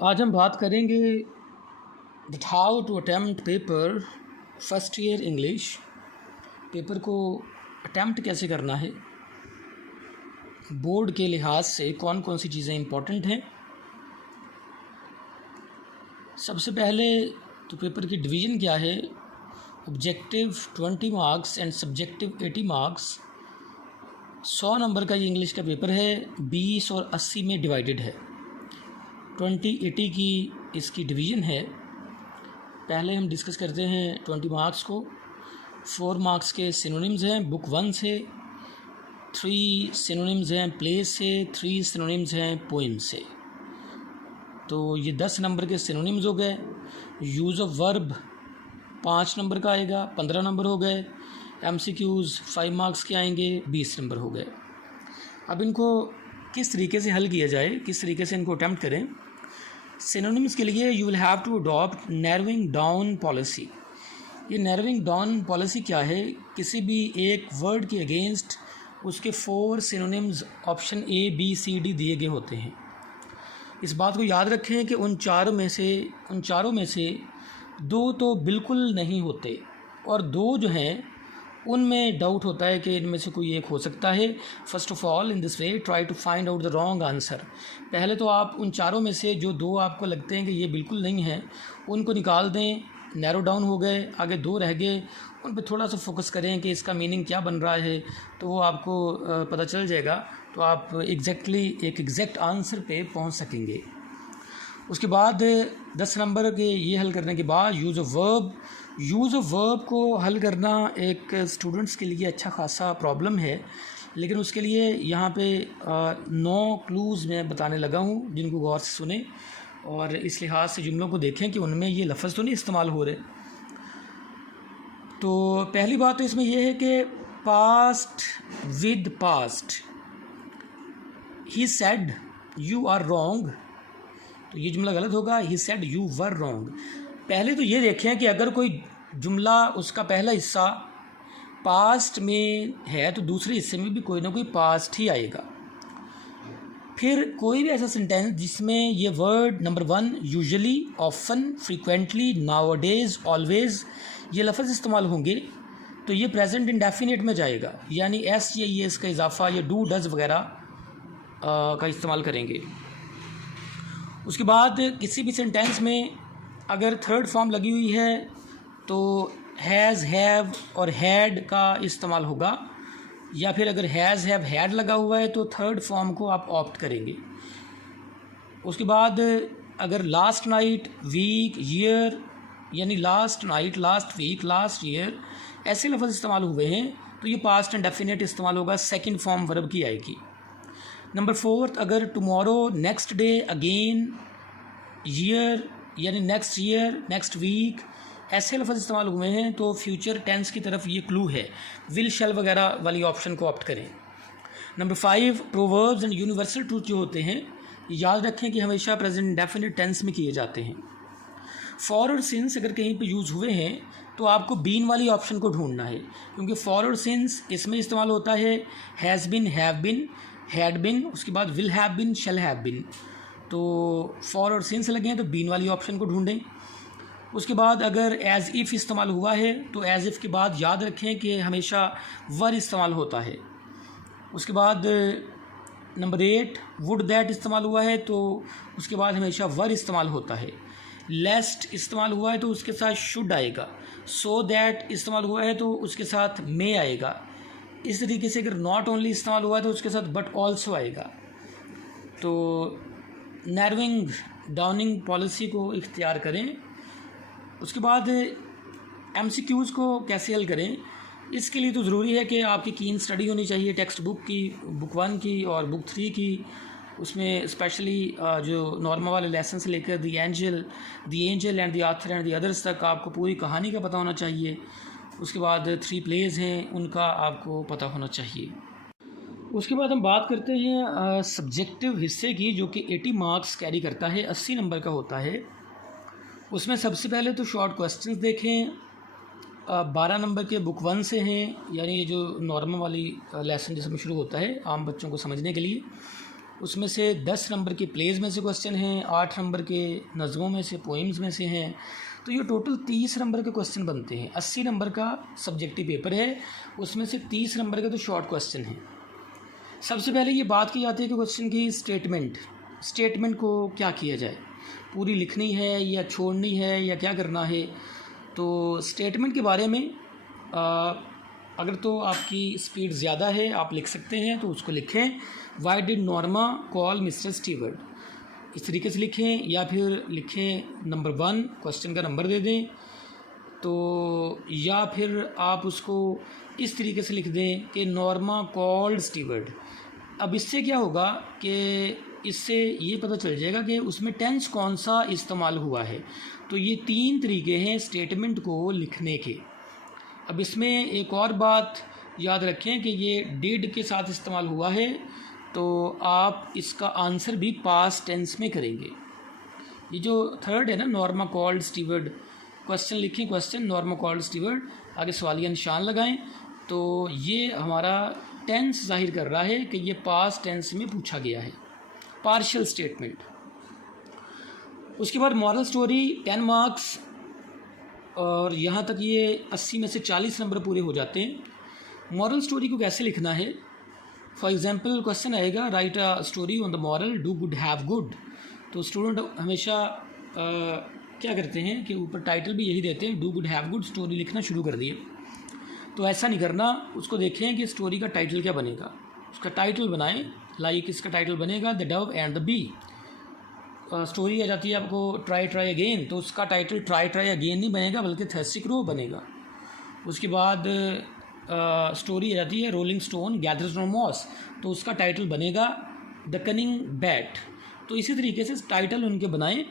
आज हम बात करेंगे that how to attempt paper first year English. Paper को अटेम्प्ट कैसे करना है, बोर्ड के लिहाज से कौन कौन सी चीज़ें इम्पॉर्टेंट हैं। सबसे पहले तो पेपर की डिवीज़न क्या है। Objective 20 marks and subjective 80 marks. 100 number का ये इंग्लिश का पेपर है, 20 और 80 में डिवाइडेड है। 20-80 की इसकी डिवीज़न है। पहले हम डिस्कस करते हैं 20 मार्क्स को। 4 मार्क्स के सिनोनिम्स हैं बुक 1 से, 3 सिनोनिम्स हैं प्लेस से, 3 सिनोनिम्स हैं पोइम से। तो ये 10 नंबर के सिनोनिम्स हो गए। यूज़ ऑफ वर्ब 5 नंबर का आएगा, 15 नंबर हो गए। MCQs 5 मार्क्स के आएंगे, 20 नंबर हो गए। अब इनको किस तरीके से हल किया जाए, किस तरीके से इनको अटैम्प्ट करें। सिनोनिम्स के लिए you will have to adopt narrowing down policy. ये नैरोइंग डाउन पॉलिसी क्या है, किसी भी एक वर्ड के अगेंस्ट उसके 4 synonyms option A, B, C, D दिए गए होते हैं। इस बात को याद रखें कि उन चारों में से 2 तो बिल्कुल नहीं होते और 2 जो हैं उनमें डाउट होता है कि इनमें से कोई एक हो सकता है। First of all in this way try to find out the wrong answer. पहले तो आप उन चारों में से जो 2 आपको लगते हैं कि ये बिल्कुल नहीं है उनको निकाल दें, नैरो डाउन हो गए। आगे 2 रह गए, उन पर थोड़ा सा फोकस करें कि इसका मीनिंग क्या बन रहा है, तो वो आपको पता चल जाएगा। तो आप एक एग्जैक्ट आंसर पे पहुंच सकेंगे। उसके बाद 10 नंबर के ये हल करने के बाद यूज़ ऑफ वर्ब को हल करना एक स्टूडेंट्स के लिए अच्छा खासा प्रॉब्लम है, लेकिन उसके लिए यहाँ पे 9 क्लूज़ मैं बताने लगा हूँ जिनको गौर से सुने और इस लिहाज से जुमलों को देखें कि उनमें ये लफ्ज़ तो नहीं इस्तेमाल हो रहे। तो पहली बात तो इसमें यह है कि past with past. He said you are wrong, तो ये जुमला गलत होगा। He said you were wrong. पहले तो ये देखें कि अगर कोई जुमला उसका पहला हिस्सा पास्ट में है तो दूसरे हिस्से में भी कोई ना कोई पास्ट ही आएगा। फिर कोई भी ऐसा सेंटेंस जिसमें ये word number 1 usually, often, frequently, nowadays, always ये लफ्ज़ इस्तेमाल होंगे तो ये प्रेजेंट इंडेफिनिट में जाएगा, यानी एस या ये इसका इजाफा या डू डज वगैरह का इस्तेमाल करेंगे। उसके बाद किसी भी सेंटेंस में अगर थर्ड फॉर्म लगी हुई है तो हैज़, हैव और हैड का इस्तेमाल होगा, या फिर अगर हैज़, हैव, हैड लगा हुआ है तो थर्ड फॉर्म को आप ऑप्ट करेंगे। उसके बाद अगर लास्ट नाइट, वीक, ईयर यानी last night, last week, last year ऐसे लफ्ज़ इस्तेमाल हुए हैं तो ये पास्ट इंडेफिनिट इस्तेमाल होगा, सेकंड फॉर्म वर्ब की आएगी। नंबर 4 अगर tomorrow, next day, again, year यानी नेक्स्ट ईयर, नेक्स्ट वीक ऐसे लफ्ज़ इस्तेमाल हुए हैं तो फ्यूचर टेंस की तरफ ये क्लू है। विल, शैल वगैरह वाली ऑप्शन को ऑप्ट करें। Number 5 proverbs and universal truth जो होते हैं याद रखें कि हमेशा प्रेजेंट इंडेफिनिट टेंस में किए जाते हैं। फॉर और सिंस अगर कहीं पे यूज़ हुए हैं तो आपको बीन वाली ऑप्शन को ढूंढना है, क्योंकि फॉर और सिंस इसमें इस्तेमाल होता है has been, have been, had been, उसके बाद will have been, shall have been. तो फॉर और सिंस लगे हैं तो बीन वाली ऑप्शन को ढूंढें। उसके बाद अगर एज़ इफ़ इस्तेमाल हुआ है तो एज़ इफ़ के बाद याद रखें कि हमेशा वर इस्तेमाल होता है। उसके बाद नंबर 8 वुड दैट इस्तेमाल हुआ है तो उसके बाद हमेशा वर इस्तेमाल होता है। लेस्ट इस्तेमाल हुआ है तो उसके साथ शुड आएगा। सो दैट इस्तेमाल हुआ है तो उसके साथ मे आएगा। इस तरीके से अगर नॉट ओनली इस्तेमाल हुआ है तो उसके साथ बट ऑल्सो आएगा। तो नैरोइंग डाउनिंग पॉलिसी को इख्तियार करें। उसके बाद MCQs को कैसे हल करें, इसके लिए तो ज़रूरी है कि आपकी कीन स्टडी होनी चाहिए टेक्स्ट बुक की, बुक 1 की और बुक 3 की। उसमें स्पेशली जो नॉर्मल वाले लेसन से लेकर the angel and the author and the others तक आपको पूरी कहानी का पता होना चाहिए। उसके बाद 3 प्लेज हैं उनका आपको पता होना चाहिए। उसके बाद हम बात करते हैं सब्जेक्टिव हिस्से की, जो कि 80 मार्क्स कैरी करता है, 80 नंबर का होता है। उसमें सबसे पहले तो शॉर्ट क्वेश्चंस देखें। 12 नंबर के बुक 1 से हैं, यानी ये जो नॉर्मल वाली लेसन जिसमें शुरू होता है आम बच्चों को समझने के लिए। उसमें से 10 नंबर के प्लेज में से क्वेश्चन हैं, 8 नंबर के नज़मों में से, पोइम्स में से हैं। तो ये टोटल 30 नंबर के क्वेश्चन बनते हैं। 80 नंबर का सब्जेक्टिव पेपर है, उसमें से 30 नंबर के तो शॉर्ट क्वेश्चन हैं। सबसे पहले ये बात की जाती है कि क्वेश्चन की स्टेटमेंट को क्या किया जाए, पूरी लिखनी है या छोड़नी है या क्या करना है। तो स्टेटमेंट के बारे में अगर तो आपकी स्पीड ज़्यादा है, आप लिख सकते हैं तो उसको लिखें, why did Norma call mister Stewart, इस तरीके से लिखें। या फिर लिखें नंबर 1, क्वेश्चन का नंबर दे दें। तो या फिर आप उसको इस तरीके से लिख दें कि नॉर्मा कॉल्ड स्टीवर्ट। अब इससे क्या होगा कि इससे ये पता चल जाएगा कि उसमें टेंस कौन सा इस्तेमाल हुआ है। तो ये 3 तरीके हैं स्टेटमेंट को लिखने के। अब इसमें एक और बात याद रखें कि ये डिड के साथ इस्तेमाल हुआ है, तो आप इसका आंसर भी पास्ट टेंस में करेंगे। ये जो थर्ड है ना, नॉर्मा कॉल्ड स्टीवर्ट, क्वेश्चन लिखें, क्वेश्चन नॉर्मा कॉल्ड स्टीवर्ट, आगे सवालिया निशान लगाएं। तो ये हमारा टेंस जाहिर कर रहा है कि ये पास्ट टेंस में पूछा गया है, पार्शियल स्टेटमेंट। उसके बाद मॉरल स्टोरी 10 मार्क्स, और यहाँ तक ये 80 में से 40 नंबर पूरे हो जाते हैं। मॉरल स्टोरी को कैसे लिखना है, फॉर एग्जांपल क्वेश्चन आएगा, right a story on the moral do good have good. तो स्टूडेंट हमेशा क्या करते हैं कि ऊपर टाइटल भी यही देते हैं, do good have good, story लिखना शुरू कर दिए। तो ऐसा नहीं करना, उसको देखें कि स्टोरी का टाइटल क्या बनेगा, उसका टाइटल बनाएं। लाइक इसका टाइटल बनेगा the dove and the bee. Story आ जाती है आपको ट्राई अगेन, तो उसका टाइटल ट्राई अगेन नहीं बनेगा बल्कि थिर्स्टी क्रो बनेगा। उसके बाद स्टोरी आ जाती है rolling stone gathers no moss, तो उसका टाइटल बनेगा द कनिंग बैट। तो इसी तरीके से टाइटल उनके बनाएं।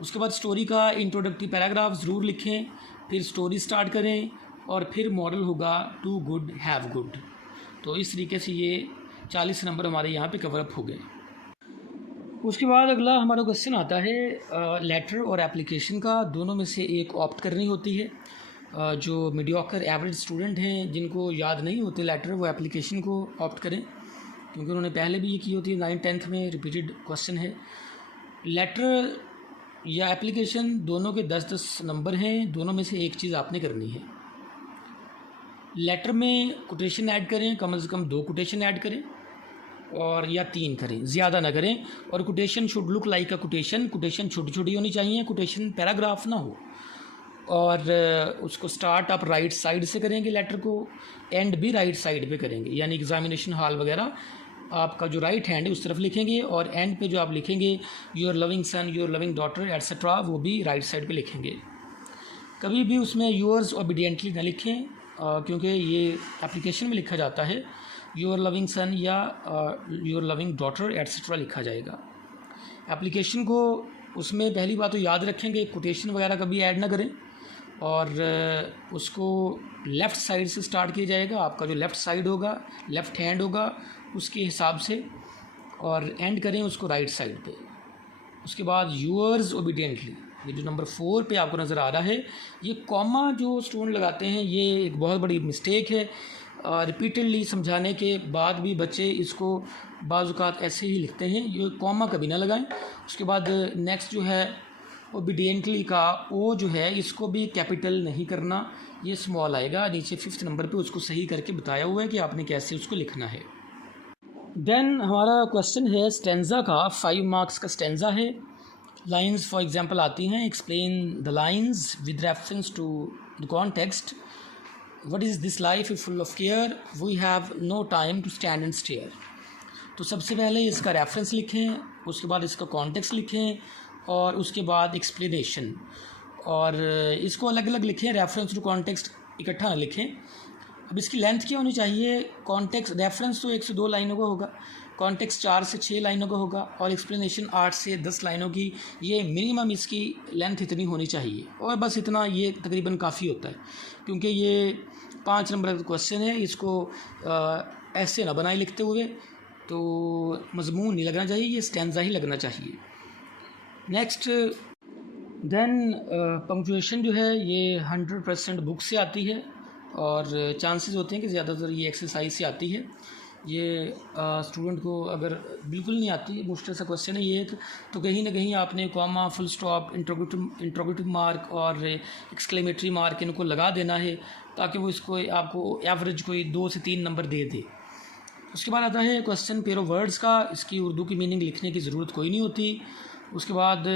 उसके बाद स्टोरी का इंट्रोडक्टरी पैराग्राफ ज़रूर लिखें, फिर स्टोरी स्टार्ट करें, और फिर मॉडल होगा टू गुड हैव गुड। तो इस तरीके से ये 40 नंबर हमारे यहाँ पे कवर अप हो गए। उसके बाद अगला हमारा क्वेश्चन आता है लेटर और एप्लीकेशन का, दोनों में से एक ऑप्ट करनी होती है। जो मीडियोकर एवरेज स्टूडेंट हैं जिनको याद नहीं होते लेटर, वो एप्लीकेशन को ऑप्ट करें, क्योंकि उन्होंने पहले भी ये की होती है। 9th 10th में रिपीटेड क्वेश्चन है। लेटर या एप्लीकेशन दोनों के 10-10 नंबर हैं, दोनों में से एक चीज़ आपने करनी है। लेटर में कोटेशन ऐड करें, कम से कम 2 कोटेशन ऐड करें, और या 3 करें, ज़्यादा ना करें। और quotation should look like a quotation छोटी छोटी होनी चाहिए, कोटेशन पैराग्राफ ना हो। और उसको स्टार्ट आप राइट साइड से करेंगे लेटर को, एंड भी राइट साइड पे करेंगे, यानी एग्जामिनेशन हॉल वगैरह आपका जो राइट हैंड है उस तरफ लिखेंगे, और एंड पे जो आप लिखेंगे your loving son, your loving daughter etcetera, वो भी राइट साइड पे लिखेंगे। कभी भी उसमें योर्स ओबीडियंटली ना लिखें, क्योंकि ये एप्लीकेशन में लिखा जाता है योर लविंग सन या योर लविंग डॉटर एट्सेट्रा लिखा जाएगा। एप्लीकेशन को उसमें पहली बात तो याद रखेंगे, कोटेशन वगैरह कभी ऐड ना करें, और उसको लेफ़्ट साइड से स्टार्ट किया जाएगा। आपका जो लेफ़्ट साइड होगा, लेफ़्ट हैंड होगा, उसके हिसाब से, और एंड करें उसको राइट साइड पे। उसके बाद यूअर्स ओबीडियंटली, ये जो नंबर 4 पे आपको नज़र आ रहा है, ये कॉमा जो स्टूडेंट लगाते हैं ये एक बहुत बड़ी मिस्टेक है। रिपीटेडली समझाने के बाद भी बच्चे इसको बाज़-औक़ात ऐसे ही लिखते हैं, ये कॉमा कभी ना लगाएं। उसके बाद नेक्स्ट जो है ओबीडियंटली का ओ जो है, इसको भी कैपिटल नहीं करना, ये स्मॉल आएगा। नीचे 5th नंबर पे उसको सही करके बताया हुआ है कि आपने कैसे उसको लिखना है। देन हमारा क्वेश्चन है स्टेंजा का, 5 मार्क्स का स्टेंजा है। लाइंस फॉर एग्जांपल आती हैं, explain the lines with reference to the context. What is this life is full of care, we have no time to stand and stare. तो सबसे पहले इसका रेफरेंस लिखें, उसके बाद इसका कॉन्टेक्स्ट लिखें, और उसके बाद एक्सप्लेनेशन, और इसको अलग अलग लिखें, रेफरेंस टू कॉन्टेक्स्ट इकट्ठा ना लिखें। अब इसकी लेंथ क्या होनी चाहिए, कॉन्टेक्स्ट रेफरेंस तो 1 से 2 लाइनों का होगा, कॉन्टेक्स्ट 4 से 6 लाइनों का होगा, और एक्सप्लेनेशन 8 से 10 लाइनों की। ये मिनिमम इसकी लेंथ इतनी होनी चाहिए, और बस इतना ये तकरीबन काफ़ी होता है, क्योंकि ये 5 नंबर का क्वेश्चन है। इसको ऐसे ना बनाए लिखते हुए, तो मजमून नहीं लगना चाहिए, ये स्टैंजा ही लगना चाहिए। नेक्स्ट देन पंक्चुएशन जो है ये 100% बुक से आती है, और चांसेस होते हैं कि ज़्यादातर ये एक्सरसाइज से आती है। ये स्टूडेंट को अगर बिल्कुल नहीं आती, मुश्किल सा क्वेश्चन है ये, तो कहीं ना कहीं आपने comma, full stop, interrogative mark और एक्सक्लेमेटरी मार्क इनको लगा देना है, ताकि वो इसको आपको एवरेज कोई 2 से 3 नंबर दे दे। उसके बाद आता है क्वेश्चन पेयर ऑफ वर्ड्स का। इसकी उर्दू की मीनिंग लिखने की ज़रूरत कोई नहीं होती। उसके बाद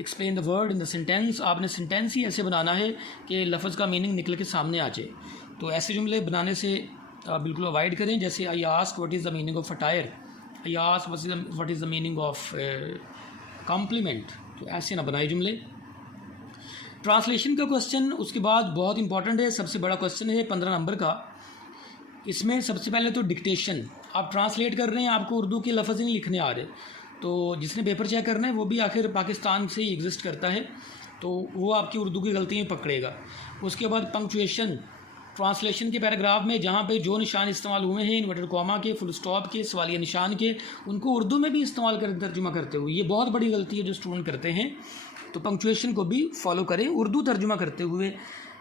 explain the word in the sentence. आपने सेंटेंस ही ऐसे बनाना है कि लफ्ज़ का मीनिंग निकल के सामने आ जाए। तो ऐसे जुमले बनाने से बिल्कुल अवॉइड करें, जैसे I ask what is the meaning of attire, I ask what is the meaning of compliment. तो ऐसे ना बनाए जुमले। ट्रांसलेशन का क्वेश्चन उसके बाद बहुत इंपॉर्टेंट है, सबसे बड़ा क्वेश्चन है 15 नंबर का। इसमें सबसे पहले तो डिक्टेशन, आप ट्रांसलेट कर रहे हैं, आपको उर्दू के लफ्ज़ नहीं लिखने आ रहे, तो जिसने पेपर चेक करना है वो भी आखिर पाकिस्तान से ही एग्जिस्ट करता है, तो वो आपकी उर्दू की गलती में पकड़ेगा। उसके बाद पंक्चुएशन, ट्रांसलेशन के पैराग्राफ में जहाँ पे जो निशान इस्तेमाल हुए हैं, इन्वर्टेड कॉमा के, फुल स्टॉप के, सवालिया निशान के, उनको उर्दू में भी इस्तेमाल कर तर्जुमा करते हुए, ये बहुत बड़ी गलती है जो स्टूडेंट करते हैं। तो पंक्चुएशन को भी फॉलो करें उर्दू तर्जुमा करते हुए,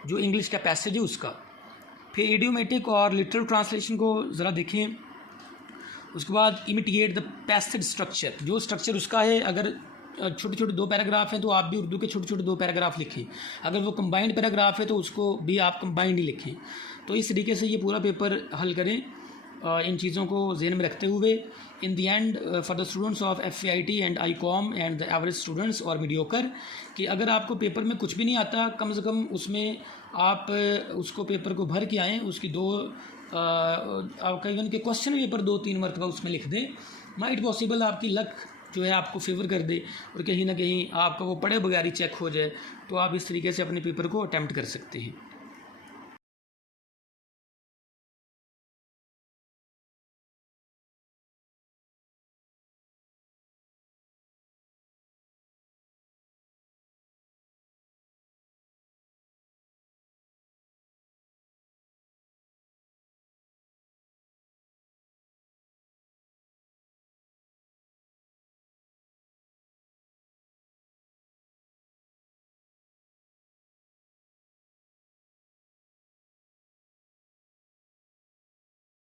जो इंग्लिश का पैसेज है उसका। फिर इडियोमेटिक और लिटरल ट्रांसलेशन को ज़रा देखें। उसके बाद इमिटिएट द पैसेज स्ट्रक्चर, जो स्ट्रक्चर उसका है, अगर छोटे छोटे 2 पैराग्राफ हैं तो आप भी उर्दू के छोटे छोटे 2 पैराग्राफ लिखें, अगर वो कंबाइंड पैराग्राफ है तो उसको भी आप कंबाइंड ही लिखें। तो इस तरीके से ये पूरा पेपर हल करें इन चीज़ों को ज़हन में रखते हुए। In the end for the students of FAIT and ICOM and the average students और मीडियोकर, कि अगर आपको पेपर में कुछ भी नहीं आता, कम से कम उसमें आप उसको पेपर को भर के आएँ, उसकी 2 आपका इवन के क्वेश्चन पेपर 2-3 मरतबा उसमें लिख दें। माइट पॉसिबल आपकी लक जो है आपको फेवर कर दे और कहीं ना कहीं आपका वो पढ़े बगैर ही चेक हो जाए, तो आप इस तरीके से अपने पेपर को अटैम्प्ट कर सकते हैं।